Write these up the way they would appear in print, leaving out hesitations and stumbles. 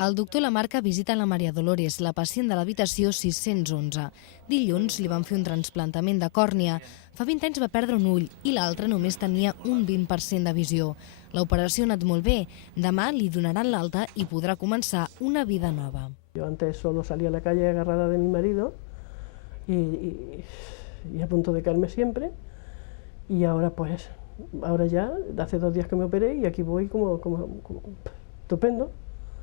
El doctor la marca visita la Maria Dolores, la pacient de l'habitació 611. Dilluns li van fer un trasplantament de còrnia. Fa 20 anys va perdre un ull i l'altre només tenia un 20% de visió. L'operació ha anat molt bé. Demà li donaran l'alta i podrà començar una vida nova. Yo antes solo salía a la calle agarrada de mi marido y a punto de caerme siempre. Y ahora ahora ya, hace 2 días que me operé y aquí voy como estupendo.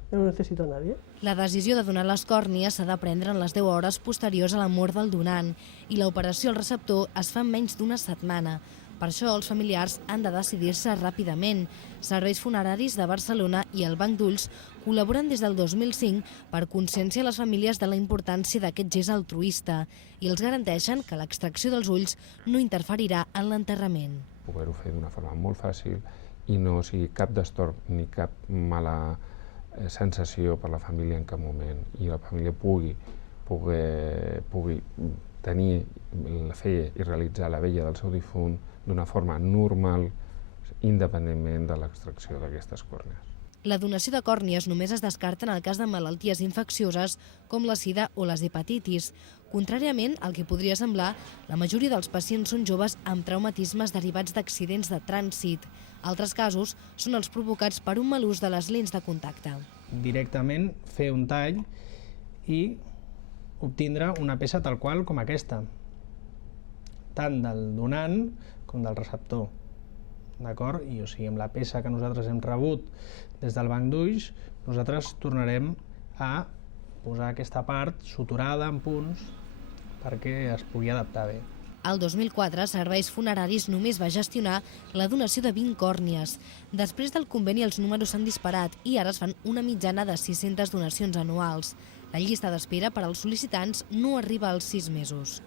No necessito a nadie. La decisió de donar les còrnies s'ha de prendre en les 10 hores posteriors a la mort del donant i l'operació al receptor es fa en menys d'1 setmana. Per això els familiars han de decidir-se ràpidament. Serveis Funeraris de Barcelona i el Banc d'Ulls col·laboren des del 2005 per conscienciar les famílies de la importància d'aquest gest altruista i els garanteixen que l'extracció dels ulls no interferirà en l'enterrament. Poder-ho fer d'una forma molt fàcil i no sigui cap destorb ni cap mala sensació per la família en cap moment i la família pugui tenir la fe i realitzar la vella del seu difunt d'una forma normal, independentment de l'extracció d'aquestes còrnies. La donació de còrnies només es descarta en el cas de malalties infeccioses com la sida o les hepatitis. Contràriament al que podria semblar, la majoria dels pacients són joves amb traumatismes derivats d'accidents de trànsit. Altres casos són els provocats per un mal ús de les lents de contacte. Directament fer un tall i obtindre una peça tal qual com aquesta, tant del donant com del receptor. D'acord? I o sigui, amb la peça que nosaltres hem rebut des del Banc d'Ulls, nosaltres tornarem a posar aquesta part suturada en punts perquè es pugui adaptar bé. El 2004, Serveis Funeraris només va gestionar la donació de 20 còrnies. Després del conveni els números s'han disparat i ara es fan una mitjana de 600 donacions anuals. La llista d'espera per als sol·licitants no arriba als 6 mesos.